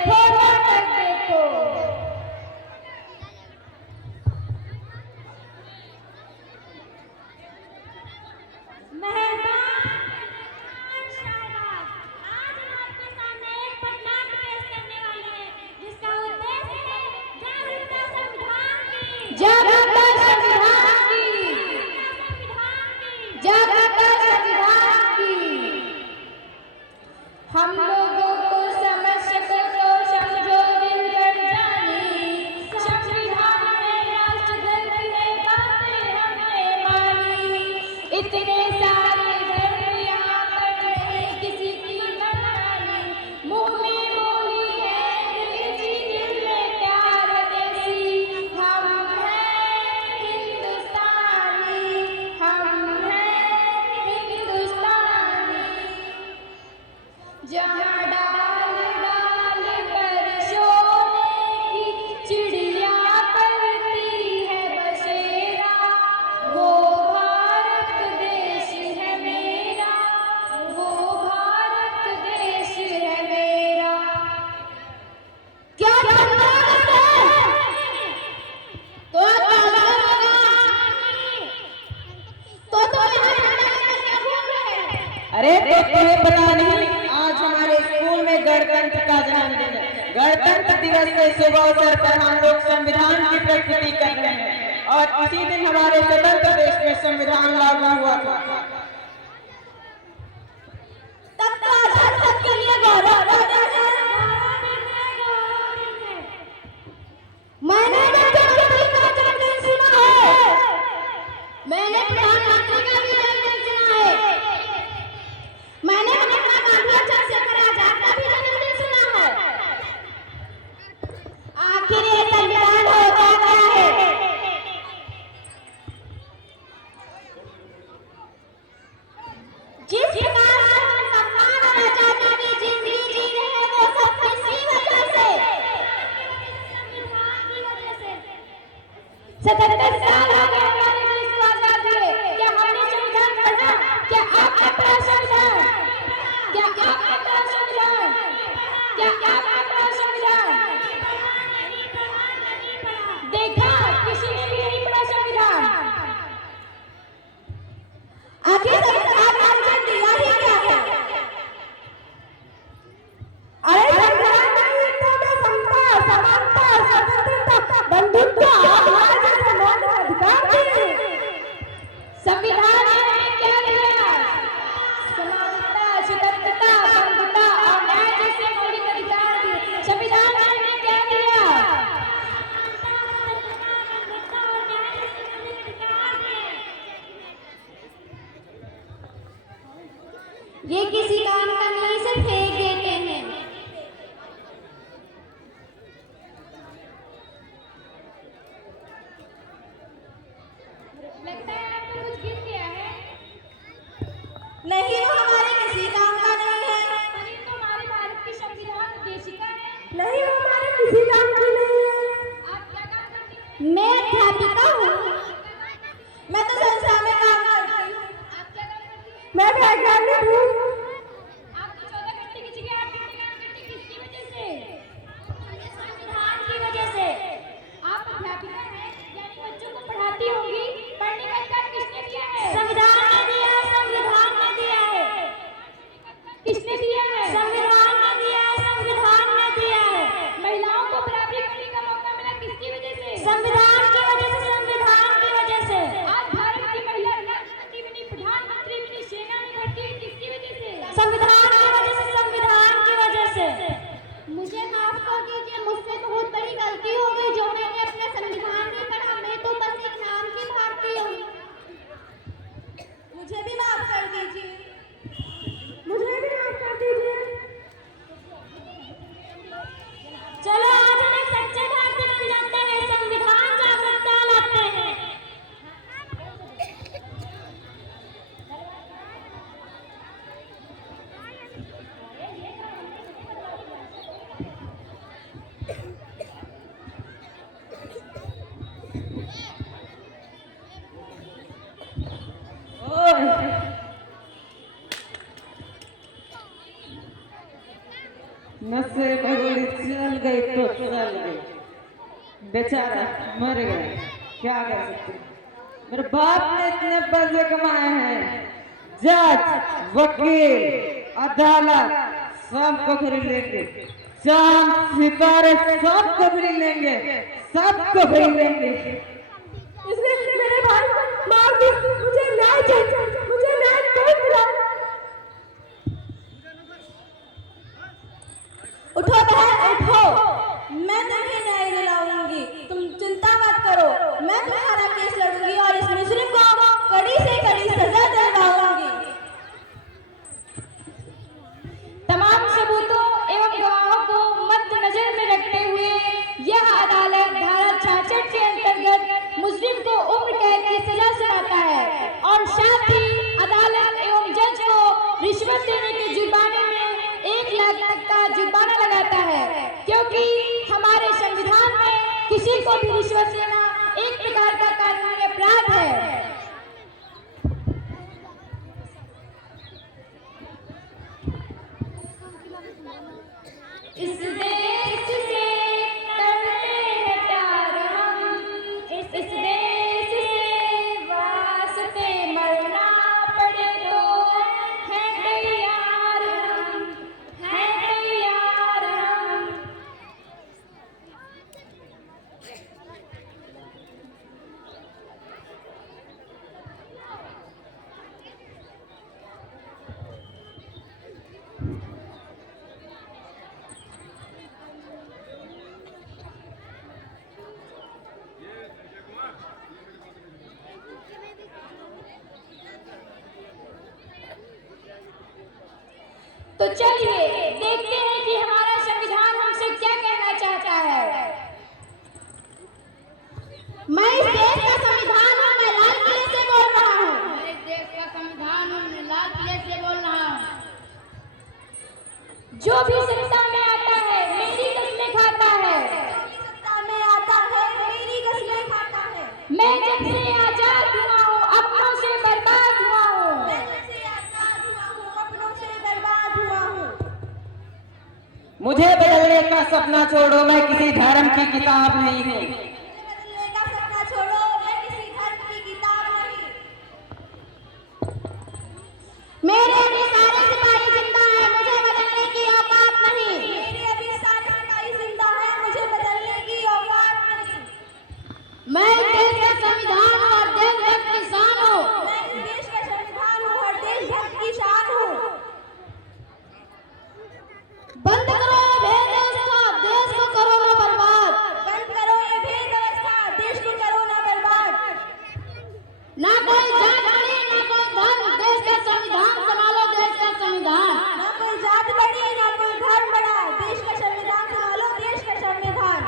Photo तक देखो। जागरूकता संविधान की, जागरूकता संविधान की। हम लोगों को समझ सको तो समझो दिल कर जानी, संविधान में राष्ट्र धर्म है बातें हमने मानी। इतने सारे धर्म यहाँ पर नहीं किसी की मनमानी, मुंह में बोली है अंग्रेजी दिल में प्यार देसी। हम हैं हिंदुस्तानी, हम हैं हिंदुस्तानी। जहाँ डाल डाल पर सोने की चिड़िया करती है बसेरा, वो भारत देश है मेरा, वो भारत देश है मेरा। क्या करना है? तो अरे तो तुम्हें पता नहीं, आज हमारे स्कूल में गणतंत्र का जन्मदिन है। गणतंत्र दिवस के शुभ अवसर पर हम लोग संविधान की प्रस्तुति कर रहे हैं और इसी दिन हमारे स्वतंत्र देश में संविधान लागू हुआ था। तब तो आजाद सबके लिए गौरव। मैंने राष्ट्रपति का जन्मदिन सुना है, मैंने प्रधानमंत्री का भी जन्मदिन सुना है, मैंने महात्मा गांधी और चंद्रशेखर आजाद का भी जन्मदिन सुना है। आखिर ये संविधान होता क्या है? जिस प्रकार से हम सम्मान और आजादी की जिंदगी जी रहे हैं वो सब किसी वजह से, संविधान की वजह से। 77 साल हो गए हमारे देश को आजाद हुए, क्या हमने संविधान पढ़ा? क्या आपने पढ़ा संविधान? क्या आपने पढ़ा संविधान? क्या आपने पढ़ा संविधान? देखा, किसी ने भी नहीं पढ़ा संविधान। आखिर संविधान हमने दिया ही क्या है? अरे संविधान नहीं तो मैं समता, समानता, स्वतंत्रता, बंधुत्व, हमारे जैसे मौलिक अधिकार दिए। संविधान ने हमें क्या दिया? समानता, स्वतंत्रता, बंधुत्व और न्याय जैसे मौलिक अधिकार दिए। संविधान ने हमें क्या दिया? ये किसी काम का नहीं, से फेंक देते हैं। लगता है आपको कुछ गिर गया है। नहीं, वो हमारे किसी काम का नहीं है। अरे तो हमारे भारत की संविधान उद्देशिका है। नहीं, वो हमारे किसी काम की नहीं है। आप क्या काम करती हैं? मैं अध्यापिका हूँ। मैं तो संस्था में काम करती हूँ। आप क्या काम करती हैं? मैं वैज्ञानिक हूँ। आप तो 14 घंटे की जगह 8 घंटे काम करती हैं, किसकी वजह से? संविधान की वजह से। आप अध्यापिका हैं, यानी बच्चों को पढ़ाती होंगी, पढ़ने का अधिकार किसने दिया है? संविधान ने दिया है, संविधान ने दिया है। किसने दिया है? संविधान ने दिया है, संविधान ने दिया है। महिलाओं को बराबरी करने का मौका मिला किसकी वजह से? संविधान की वजह से, संविधान की वजह से। आज भारत की महिला राष्ट्रपति बनी, प्रधानमंत्री बनी, सेना में भर्ती हुई किसकी वजह से? नशे में गोली चल गई तो चल गई, बेचारा मर गया, क्या कर सकते। मेरे बाप ने इतने पैसे कमाए हैं, जज, वकील, अदालत सबको खरीद लेंगे, चांद सितारे सबको खरीद लेंगे, सबको खरीद लेंगे। इसने मेरे भाई को मार दी, मुझे न्याय चाहिए, मुझे न्याय नहीं मिला। उठो बहन उठो, मैं तुम्हें न्याय दिलाऊंगी, तुम चिंता मत करो, मैं तुम्हारा केस लड़ूंगी और इस मुजरिम को कड़ी से कड़ी सजा दिलवाऊंगी। तमाम सबूतों एवं गवाहों को मद्देनजर में रखते हुए यह अदालत धारा 66 के अंतर्गत मुजरिम को उम्र कैद की सजा सुनाता है और साथ ही अदालत एवं जज को रिश्वत देने के जुर्माने में 1 लाख तक का जुर्माना लगाता है, क्योंकि हमारे संविधान में किसी को भी रिश्वत देना एक प्रकार का कानूनी अपराध है। इस देश से करते हैं प्यार हम, इस देश से वास्ते मरना पड़े तो हैं तैयार हम, हैं तैयार हम। तो चलिए देखते हैं कि हमारा संविधान हमसे क्या कहना चाहता है। मैं इस देश का संविधान हूँ, मैं लाल किले से बोल रहा हूँ। मैं इस देश का संविधान हूँ, मैं लाल किले से बोल रहा हूँ। जो भी सत्ता में आता है मेरी कसमें खाता है, सत्ता में आता है मेरी कसमें खाता है। मैं जब से आजाद हुआ हूँ अपनों से बर्बाद हुआ हूँ, मैं जब से आजाद हुआ हूँ अपनों से बर्बाद हुआ हूँ। मुझे बदलने का सपना छोड़ो, मैं किसी धर्म की किताब नहीं हूँ। बदलने का सपना छोड़ो, मैं किसी धर्म की किताब नहीं। मेरे अभी सारे सिपाही जिंदा हैं, मुझे बदलने की औकात नहीं। मेरे अभी सारे सिपाही जिंदा हैं, मुझे बदलने की औकात नहीं। मैं इस देश का संविधान हूँ और देशभक्त की शान हूँ। मैं इस देश का संविधान हूँ और देशभक्त की शान हूँ। बंद करो ये भेद व्यवस्था, देश को करो ना बर्बाद। बंद करो ये भेद व्यवस्था, देश को करो ना बर्बाद। ना कोई जात बड़ी ना कोई धर्म, देश का संविधान संभालो, देश का संविधान। ना कोई जात बड़ी ना कोई धर्म बड़ा, देश का संविधान संभालो, देश का संविधान।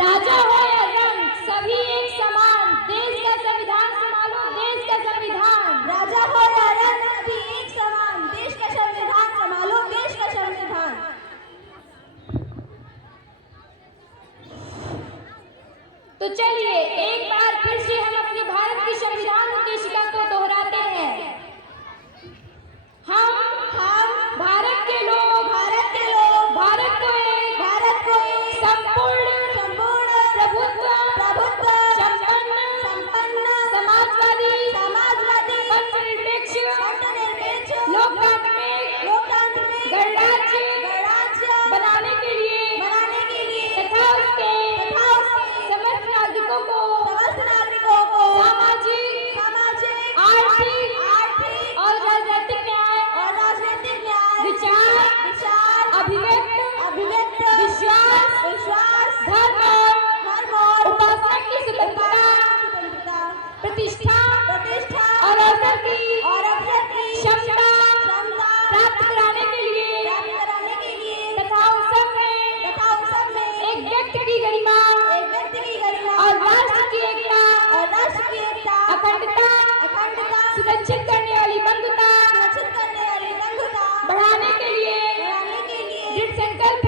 राजा हो या रंग सभी एक समान, देश का संविधान संभालो, देश का संविधान। राजा हो या रंग सभी एक समान, देश का संविधान संभालो, देश का संविधान। तो चलिए एक बार फिर से हम अपने भारत की संविधान उद्देशिका को दोहराते हैं। हम भारत के लोग भारत को एक संपूर्ण प्रभुत्व संपन्न समाजवादी धर्मनिरपेक्ष लोकतांत्रिक गणराज्य बनाने के लिए तथा उसके समस्त नागरिकों को सामाजिक आर्थिक और राजनीतिक न्याय विचार अभिव्यक्त विश्वास धर्म और उपासना की स्वतंत्रता प्रतिष्ठा और अवसर की क्षमता प्राप्त कराने के लिए तथा उस सब में एक व्यक्ति की गरिमा और राष्ट्र की एकता अखंडता सुरक्षित करने वाली बंधुता बढ़ाने के लिए दृढ़ संकल्प